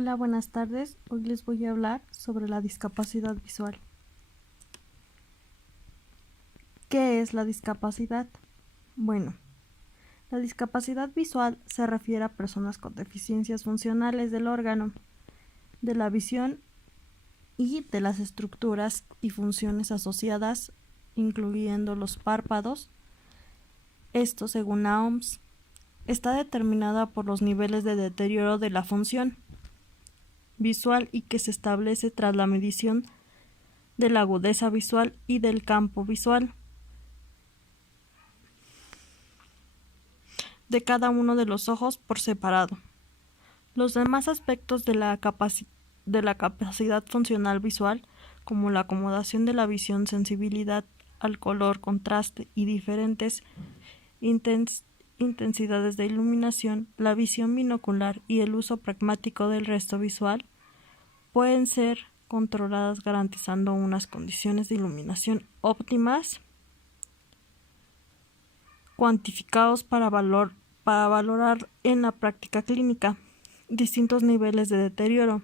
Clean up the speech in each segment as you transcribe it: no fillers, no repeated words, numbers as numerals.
Hola, buenas tardes. Hoy les voy a hablar sobre la discapacidad visual. ¿Qué es la discapacidad? Bueno, la discapacidad visual se refiere a personas con deficiencias funcionales del órgano, de la visión y de las estructuras y funciones asociadas, incluyendo los párpados. Esto, según la OMS, está determinada por los niveles de deterioro de la función visual y que se establece tras la medición de la agudeza visual y del campo visual de cada uno de los ojos por separado. Los demás aspectos de la capacidad funcional visual, como la acomodación de la visión, sensibilidad al color, contraste y diferentes intensidades de iluminación, la visión binocular y el uso pragmático del resto visual, pueden ser controladas garantizando unas condiciones de iluminación óptimas, cuantificados para valorar en la práctica clínica distintos niveles de deterioro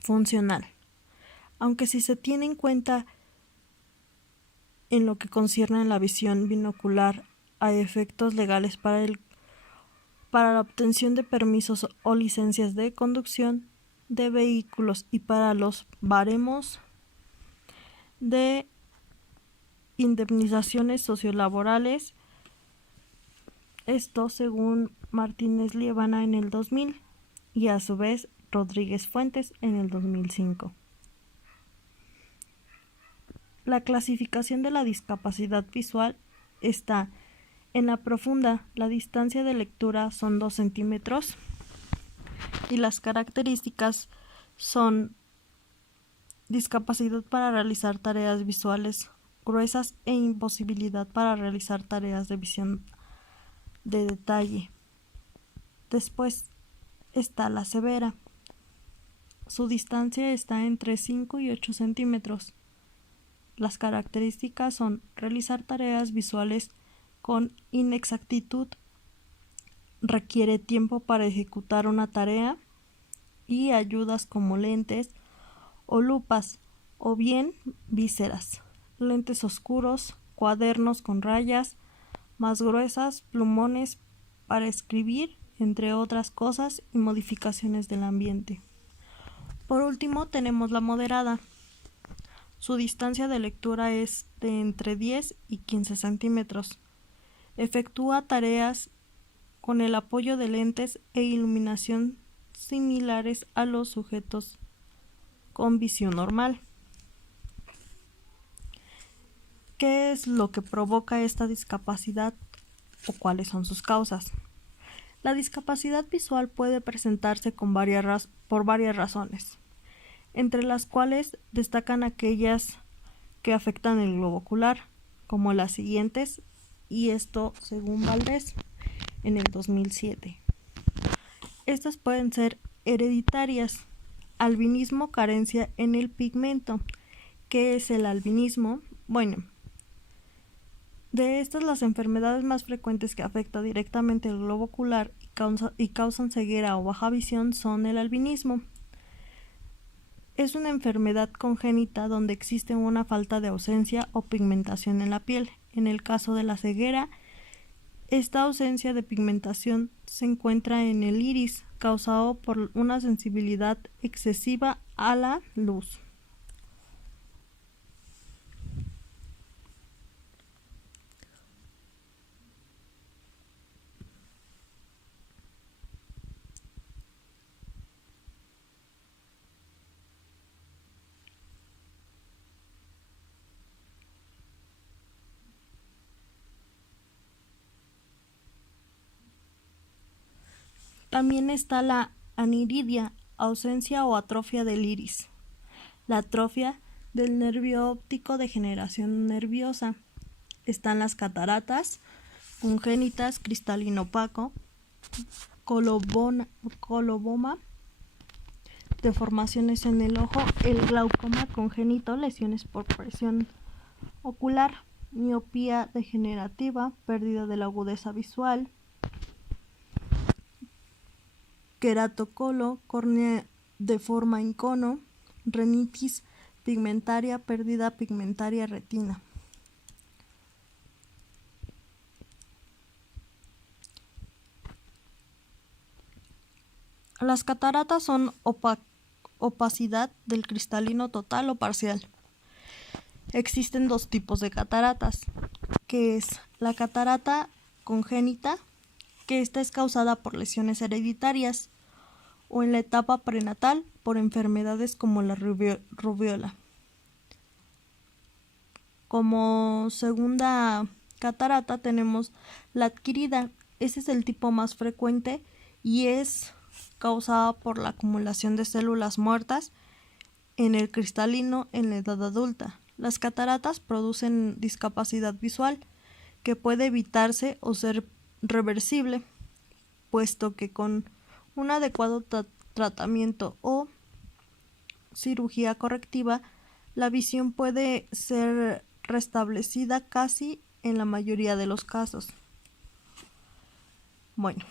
funcional. Aunque si se tiene en cuenta en lo que concierne a la visión binocular a efectos legales para la obtención de permisos o licencias de conducción de vehículos y para los baremos de indemnizaciones sociolaborales, esto según Martínez Liébana en el 2000 y a su vez Rodríguez Fuentes en el 2005. La clasificación de la discapacidad visual está en la profunda. La distancia de lectura son 2 centímetros y las características son discapacidad para realizar tareas visuales gruesas e imposibilidad para realizar tareas de visión de detalle. Después está la severa. Su distancia está entre 5 y 8 centímetros. Las características son realizar tareas visuales con inexactitud, requiere tiempo para ejecutar una tarea y ayudas como lentes o lupas o bien vísceras, lentes oscuros, cuadernos con rayas más gruesas, plumones para escribir, entre otras cosas, y modificaciones del ambiente. Por último, tenemos la moderada. Su distancia de lectura es de entre 10 y 15 centímetros. Efectúa tareas con el apoyo de lentes e iluminación similares a los sujetos con visión normal. ¿Qué es lo que provoca esta discapacidad o cuáles son sus causas? La discapacidad visual puede presentarse por varias razones, entre las cuales destacan aquellas que afectan el globo ocular, como las siguientes, y esto según Valdés en el 2007. Estas pueden ser hereditarias, albinismo, carencia en el pigmento. ¿Qué es el albinismo? Bueno, de estas las enfermedades más frecuentes que afectan directamente el globo ocular y causan ceguera o baja visión son el albinismo. Es una enfermedad congénita donde existe una falta de ausencia o pigmentación en la piel. En el caso de la ceguera, esta ausencia de pigmentación se encuentra en el iris, causado por una sensibilidad excesiva a la luz. También está la aniridia, ausencia o atrofia del iris. La atrofia del nervio óptico, degeneración nerviosa. Están las cataratas congénitas, cristalino opaco, coloboma, deformaciones en el ojo, el glaucoma congénito, lesiones por presión ocular, miopía degenerativa, pérdida de la agudeza visual, queratocolo, córnea de forma en cono, renitis pigmentaria, pérdida pigmentaria retina. Las cataratas son opacidad del cristalino total o parcial. Existen dos tipos de cataratas, que es la catarata congénita, que esta es causada por lesiones hereditarias, o en la etapa prenatal por enfermedades como la rubiola. Como segunda catarata tenemos la adquirida. Ese es el tipo más frecuente y es causada por la acumulación de células muertas en el cristalino en la edad adulta. Las cataratas producen discapacidad visual que puede evitarse o ser reversible, puesto que con un adecuado tratamiento o cirugía correctiva, la visión puede ser restablecida casi en la mayoría de los casos. Bueno,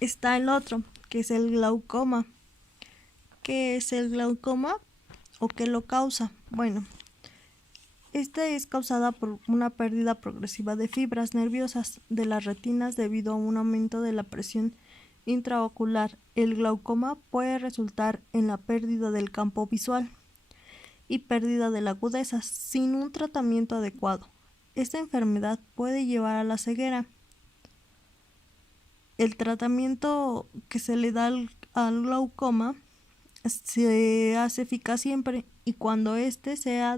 está el otro, que es el glaucoma. ¿Qué es el glaucoma o qué lo causa? Bueno, esta es causada por una pérdida progresiva de fibras nerviosas de las retinas debido a un aumento de la presión intraocular. El glaucoma puede resultar en la pérdida del campo visual y pérdida de la agudeza sin un tratamiento adecuado. Esta enfermedad puede llevar a la ceguera. El tratamiento que se le da al glaucoma se hace eficaz siempre y cuando éste sea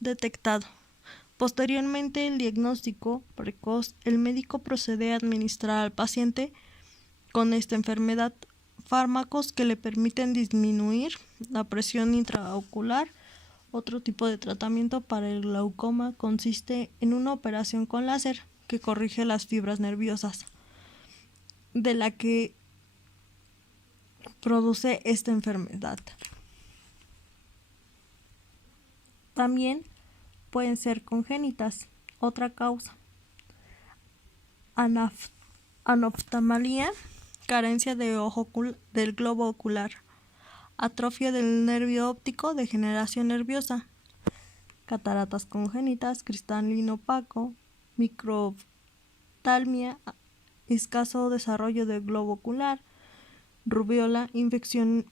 detectado. Posteriormente, el diagnóstico precoz, el médico procede a administrar al paciente con esta enfermedad fármacos que le permiten disminuir la presión intraocular. Otro tipo de tratamiento para el glaucoma consiste en una operación con láser que corrige las fibras nerviosas de la que produce esta enfermedad. También pueden ser congénitas. Otra causa: anoftalmalía, carencia de ojo del globo ocular, atrofia del nervio óptico, degeneración nerviosa, cataratas congénitas, cristalino opaco, microftalmia, escaso desarrollo del globo ocular, rubiola, infección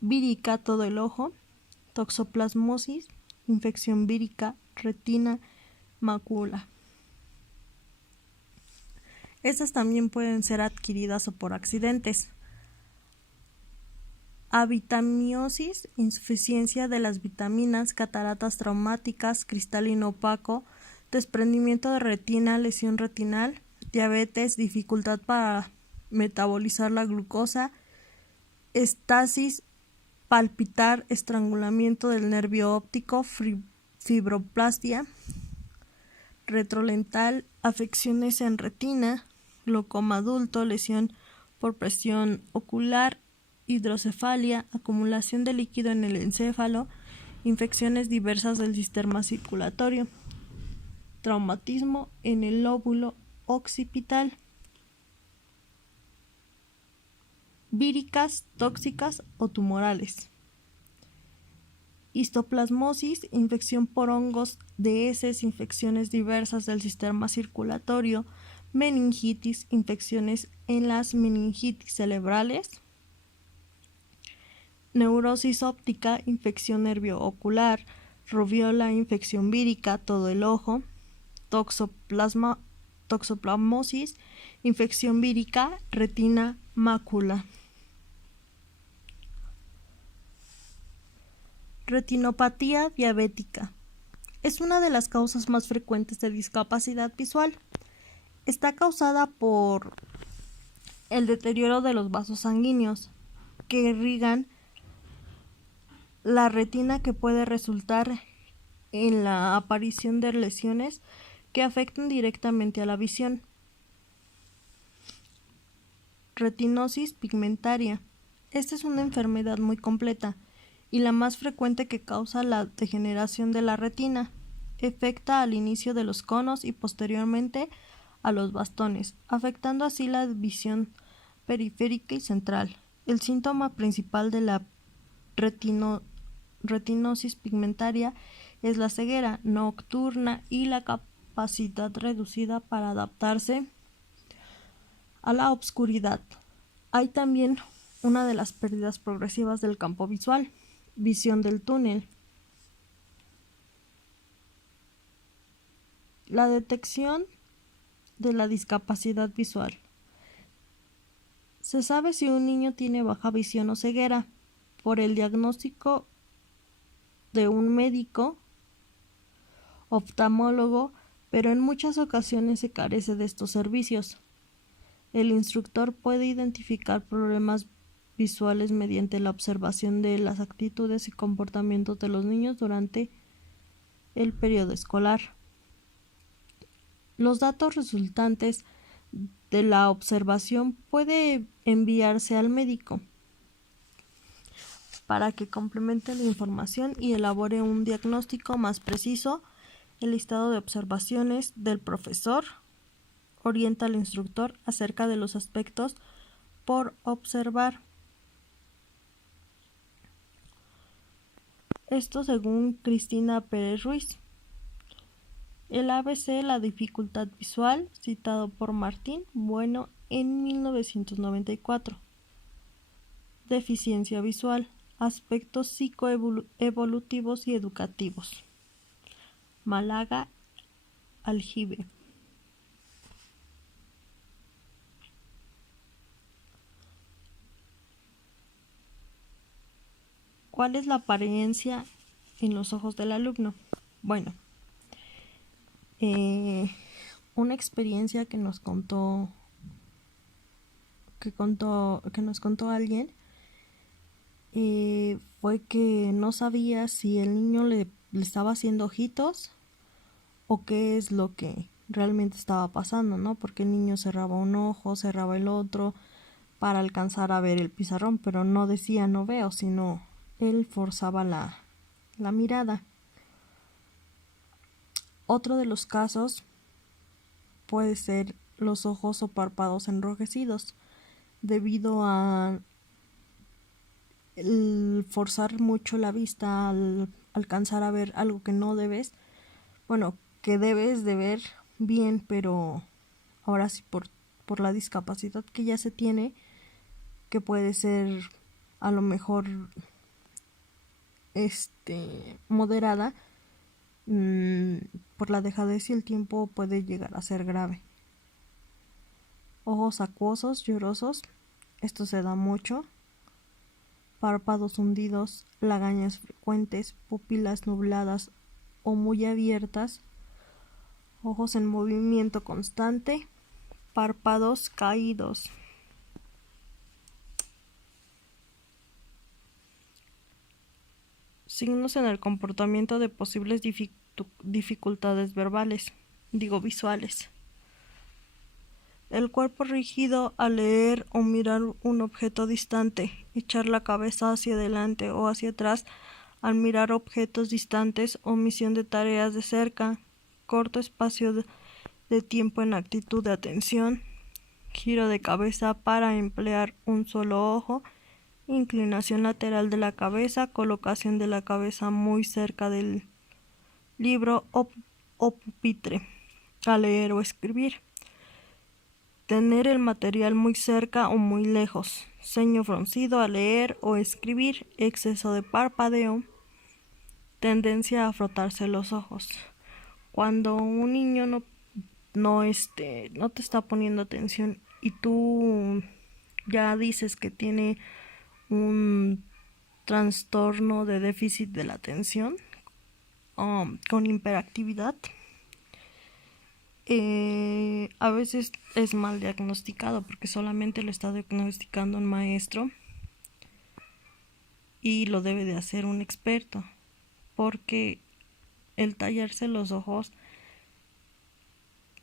vírica todo el ojo, toxoplasmosis, infección vírica, retina, mácula. Estas también pueden ser adquiridas o por accidentes. Avitamiosis, insuficiencia de las vitaminas, cataratas traumáticas, cristalino opaco, desprendimiento de retina, lesión retinal, diabetes, dificultad para metabolizar la glucosa, estasis palpitar, estrangulamiento del nervio óptico, fibroplastia retrolental, afecciones en retina, glaucoma adulto, lesión por presión ocular, hidrocefalia, acumulación de líquido en el encéfalo, infecciones diversas del sistema circulatorio, traumatismo en el lóbulo occipital, víricas, tóxicas o tumorales, histoplasmosis, infección por hongos de heces, infecciones diversas del sistema circulatorio, meningitis, infecciones en las meningitis cerebrales, neurosis óptica, infección nervio-ocular, rubiola, infección vírica, todo el ojo, toxoplasmosis, infección vírica, retina, mácula. Retinopatía diabética. Es una de las causas más frecuentes de discapacidad visual. Está causada por el deterioro de los vasos sanguíneos que irrigan la retina, que puede resultar en la aparición de lesiones que afectan directamente a la visión. Retinosis pigmentaria. Esta es una enfermedad muy completa y la más frecuente que causa la degeneración de la retina. Afecta al inicio de los conos y posteriormente a los bastones, afectando así la visión periférica y central. El síntoma principal de la retinosis pigmentaria es la ceguera nocturna y la capacidad reducida para adaptarse a la oscuridad. Hay también una de las pérdidas progresivas del campo visual, visión del túnel. La detección de la discapacidad visual. Se sabe si un niño tiene baja visión o ceguera por el diagnóstico de un médico oftalmólogo, pero en muchas ocasiones se carece de estos servicios. El instructor puede identificar problemas visuales mediante la observación de las actitudes y comportamientos de los niños durante el periodo escolar. Los datos resultantes de la observación puede enviarse al médico para que complemente la información y elabore un diagnóstico más preciso. El listado de observaciones del profesor orienta al instructor acerca de los aspectos por observar. Esto según Cristina Pérez Ruiz. El ABC, la dificultad visual, citado por Martín Bueno en 1994. Deficiencia visual, aspectos psicoevolutivos y educativos. Málaga, Aljibe. ¿Cuál es la apariencia en los ojos del alumno? Bueno, una experiencia que nos contó alguien fue que no sabía si el niño le estaba haciendo ojitos o qué es lo que realmente estaba pasando, ¿no? Porque el niño cerraba un ojo, cerraba el otro para alcanzar a ver el pizarrón, pero no decía no veo, sino él forzaba la mirada. Otro de los casos puede ser los ojos o párpados enrojecidos, debido a el forzar mucho la vista al alcanzar a ver algo que no debes, bueno, que debes de ver bien, pero ahora sí por la discapacidad que ya se tiene, que puede ser a lo mejor moderada, por la dejadez y el tiempo puede llegar a ser grave. Ojos acuosos, llorosos, esto se da mucho. Párpados hundidos, lagañas frecuentes, pupilas nubladas o muy abiertas, ojos en movimiento constante, párpados caídos. Signos en el comportamiento de posibles dificultades visuales. El cuerpo rígido al leer o mirar un objeto distante, echar la cabeza hacia adelante o hacia atrás al mirar objetos distantes, omisión de tareas de cerca, corto espacio de tiempo en actitud de atención, giro de cabeza para emplear un solo ojo, inclinación lateral de la cabeza, colocación de la cabeza muy cerca del libro o pupitre al leer o escribir. Tener el material muy cerca o muy lejos, ceño fruncido al leer o escribir, exceso de parpadeo, tendencia a frotarse los ojos. Cuando un niño no te está poniendo atención y tú ya dices que tiene un trastorno de déficit de la atención con hiperactividad, a veces es mal diagnosticado porque solamente lo está diagnosticando un maestro y lo debe de hacer un experto, porque el tallarse los ojos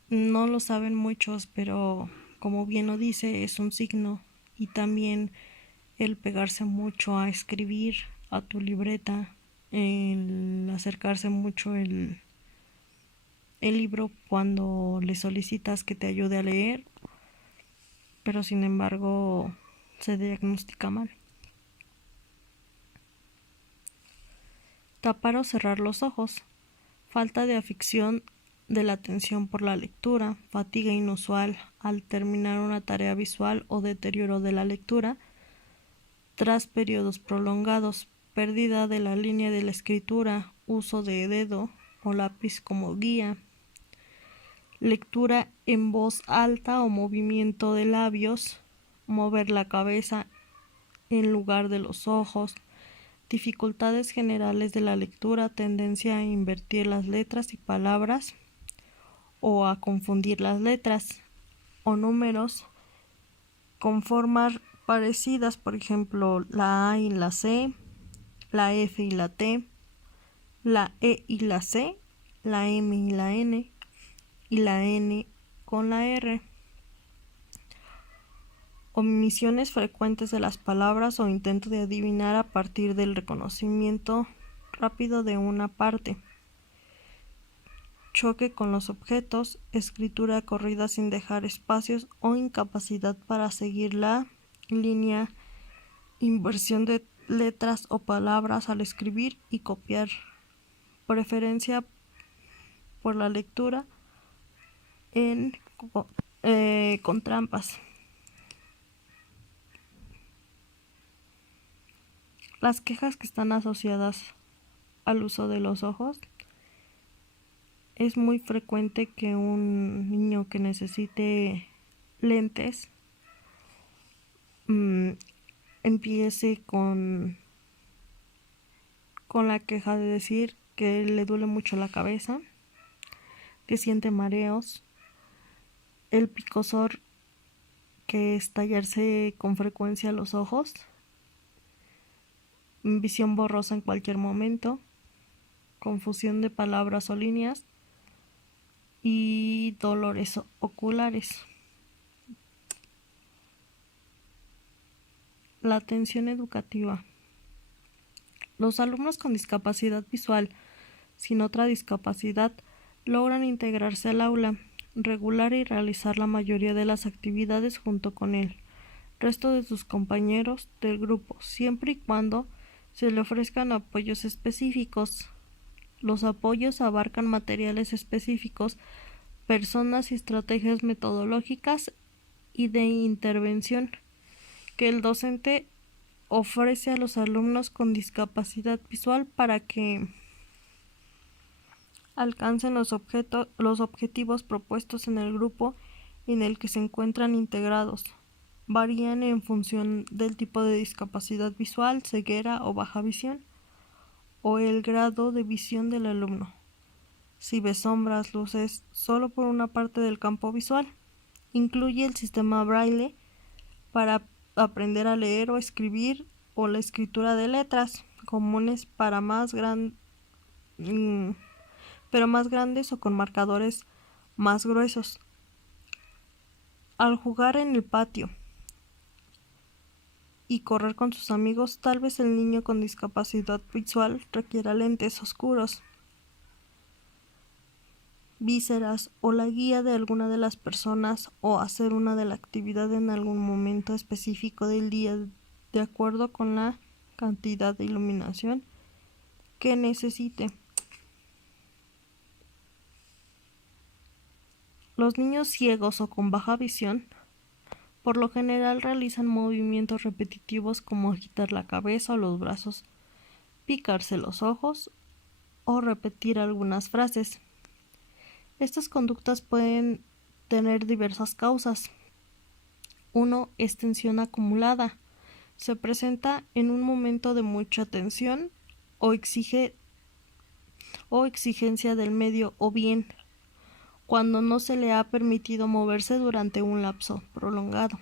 no lo saben muchos, pero como bien lo dice, es un signo. Y también el pegarse mucho a escribir a tu libreta, el acercarse mucho el el libro cuando le solicitas que te ayude a leer, pero sin embargo se diagnostica mal. Tapar o cerrar los ojos. Falta de afición de la atención por la lectura, fatiga inusual al terminar una tarea visual o deterioro de la lectura tras periodos prolongados, pérdida de la línea de la escritura, uso de dedo o lápiz como guía, lectura en voz alta o movimiento de labios, mover la cabeza en lugar de los ojos, dificultades generales de la lectura, tendencia a invertir las letras y palabras o a confundir las letras o números con formas parecidas, por ejemplo, la A y la C, la F y la T, la E y la C, la M y la N y la N con la R. Omisiones frecuentes de las palabras o intento de adivinar a partir del reconocimiento rápido de una parte. Choque con los objetos, escritura corrida sin dejar espacios o incapacidad para seguir la línea, inversión de letras o palabras al escribir y copiar, preferencia por la lectura con trampas. Las quejas que están asociadas al uso de los ojos. Es muy frecuente que un niño que necesite lentes empiece con la queja de decir que le duele mucho la cabeza, que siente mareos, el picozor, que es tallarse con frecuencia los ojos, visión borrosa en cualquier momento, confusión de palabras o líneas y dolores oculares. La atención educativa. Los alumnos con discapacidad visual sin otra discapacidad logran integrarse al aula, regular y realizar la mayoría de las actividades junto con el resto de sus compañeros del grupo, siempre y cuando se le ofrezcan apoyos específicos. Los apoyos abarcan materiales específicos, personas y estrategias metodológicas y de intervención que el docente ofrece a los alumnos con discapacidad visual para que alcancen los objetivos propuestos en el grupo en el que se encuentran integrados. Varían en función del tipo de discapacidad visual, ceguera o baja visión, o el grado de visión del alumno. Si ve sombras, luces, solo por una parte del campo visual. Incluye el sistema Braille para aprender a leer o escribir, o la escritura de letras comunes para pero más grandes o con marcadores más gruesos. Al jugar en el patio y correr con sus amigos, tal vez el niño con discapacidad visual requiera lentes oscuros, vísceras o la guía de alguna de las personas, o hacer una de la actividad en algún momento específico del día de acuerdo con la cantidad de iluminación que necesite. Los niños ciegos o con baja visión por lo general realizan movimientos repetitivos como agitar la cabeza o los brazos, picarse los ojos o repetir algunas frases. Estas conductas pueden tener diversas causas. 1. Es tensión acumulada. Se presenta en un momento de mucha tensión o exigencia del medio, o bien cuando no se le ha permitido moverse durante un lapso prolongado.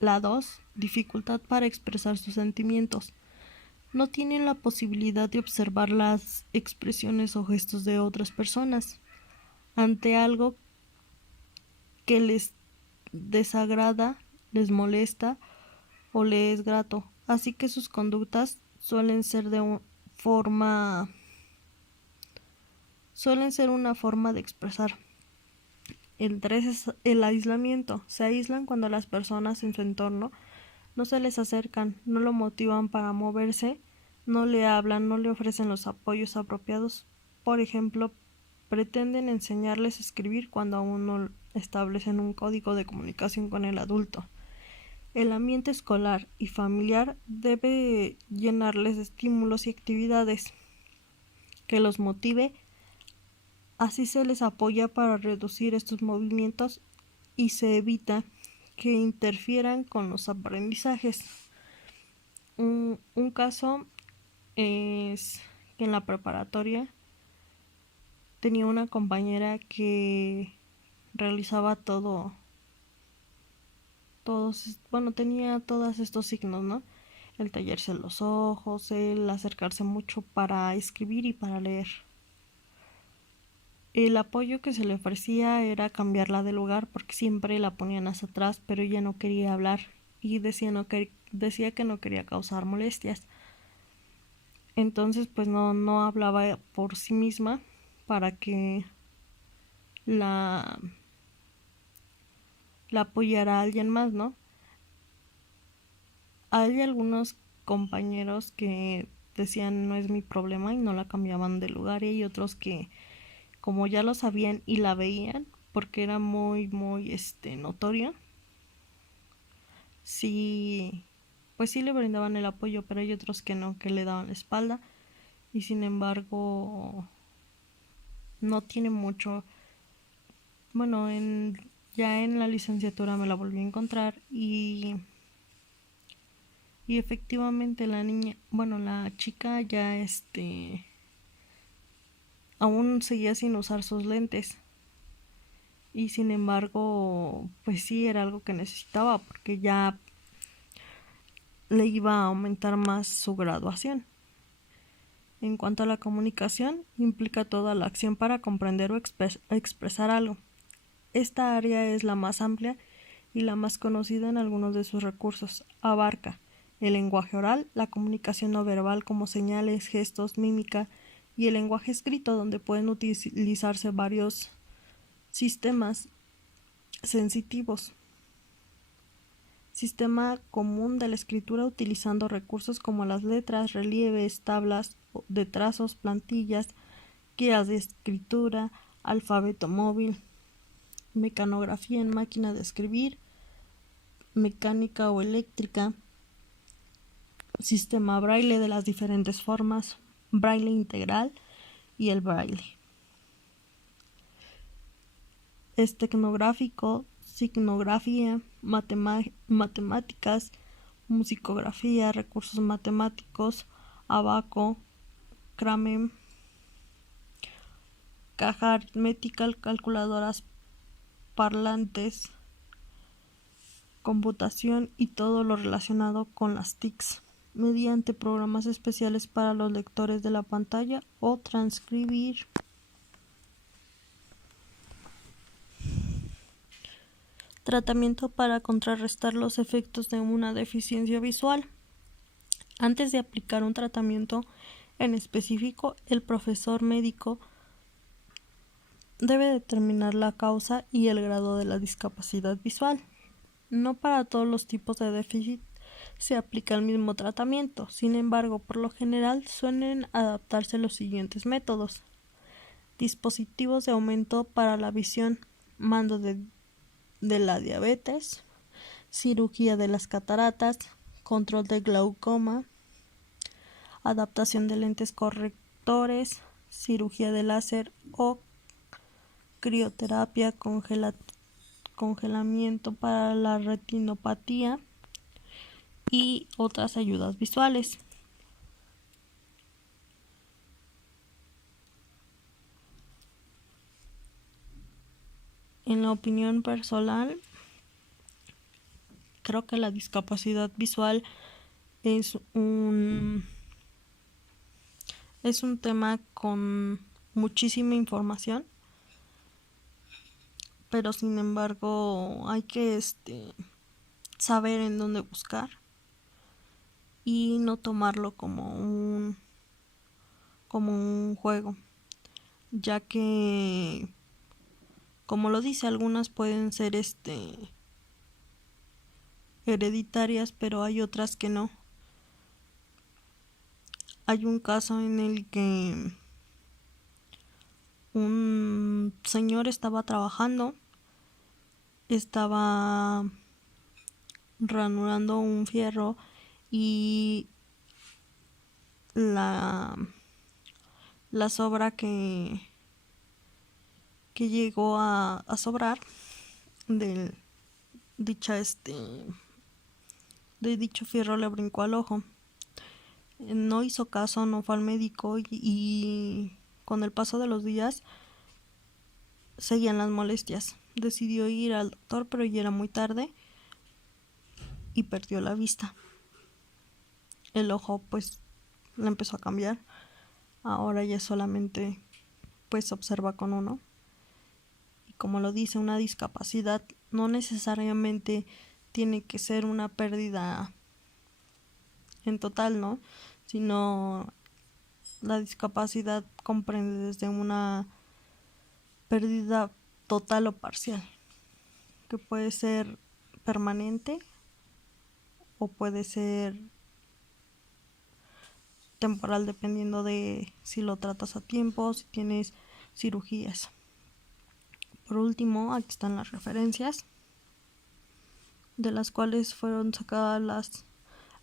La 2. Dificultad para expresar sus sentimientos. No tienen la posibilidad de observar las expresiones o gestos de otras personas ante algo que les desagrada, les molesta o les es grato, así que sus conductas suelen ser de forma suelen ser una forma de expresar. El 3 es el aislamiento. Se aíslan cuando las personas en su entorno no se les acercan, no lo motivan para moverse, no le hablan, no le ofrecen los apoyos apropiados. Por ejemplo, pretenden enseñarles a escribir cuando aún no establecen un código de comunicación con el adulto. El ambiente escolar y familiar debe llenarles de estímulos y actividades que los motive. Así se les apoya para reducir estos movimientos y se evita que interfieran con los aprendizajes. Un caso es que en la preparatoria tenía una compañera que realizaba tenía todos estos signos, ¿no? El tallarse los ojos, el acercarse mucho para escribir y para leer. El apoyo que se le ofrecía era cambiarla de lugar porque siempre la ponían hacia atrás, pero ella no quería hablar y decía que no quería causar molestias. Entonces pues no hablaba por sí misma para que la apoyara a alguien más, ¿no? Hay algunos compañeros que decían no es mi problema y no la cambiaban de lugar, y hay otros que como ya lo sabían y la veían porque era muy notorio, sí, pues sí le brindaban el apoyo, pero hay otros que no, que le daban la espalda, y sin embargo no tiene mucho. Bueno, ya en la licenciatura me la volví a encontrar y efectivamente la chica ya aún seguía sin usar sus lentes, y sin embargo pues sí era algo que necesitaba porque ya le iba a aumentar más su graduación. En cuanto a la comunicación, implica toda la acción para comprender o expresar algo. Esta área es la más amplia y la más conocida en algunos de sus recursos. Abarca el lenguaje oral, la comunicación no verbal como señales, gestos, mímica, y el lenguaje escrito, donde pueden utilizarse varios sistemas sensitivos. Sistema común de la escritura utilizando recursos como las letras, relieves, tablas de trazos, plantillas, guías de escritura, alfabeto móvil, mecanografía en máquina de escribir, mecánica o eléctrica, sistema braille de las diferentes formas, braille integral y el braille. Tecnográfico, signografía, matemáticas, musicografía, recursos matemáticos, abaco, Kramer, caja aritmética, calculadoras parlantes, computación y todo lo relacionado con las TICs, mediante programas especiales para los lectores de la pantalla o transcribir. Tratamiento para contrarrestar los efectos de una deficiencia visual. Antes de aplicar un tratamiento en específico, el profesor médico debe determinar la causa y el grado de la discapacidad visual. No para todos los tipos de déficit se aplica el mismo tratamiento. Sin embargo, por lo general suelen adaptarse los siguientes métodos: dispositivos de aumento para la visión, mando de la diabetes, cirugía de las cataratas, control de glaucoma, adaptación de lentes correctores, cirugía de láser o crioterapia, congelamiento para la retinopatía y otras ayudas visuales. En la opinión personal, creo que la discapacidad visual es un tema con muchísima información, pero sin embargo hay que saber en dónde buscar y no tomarlo como un juego. ya que, como lo dice, algunas pueden ser hereditarias, pero hay otras que no. Hay un caso en el que un señor estaba trabajando, estaba ranurando un fierro y la sobra que llegó a sobrar de dicha de dicho fierro le brincó al ojo. No hizo caso, no fue al médico y con el paso de los días seguían las molestias. Decidió ir al doctor, pero ya era muy tarde y perdió la vista. El ojo pues le empezó a cambiar. Ahora ya solamente pues observa con uno. Y como lo dice, una discapacidad no necesariamente tiene que ser una pérdida en total, ¿no? Sino la discapacidad comprende desde una pérdida total o parcial, que puede ser permanente o puede ser temporal dependiendo de si lo tratas a tiempo, si tienes cirugías. Por último, aquí están las referencias de las cuales fueron sacadas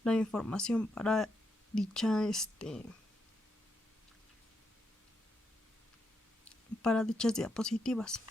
la información para para dichas diapositivas.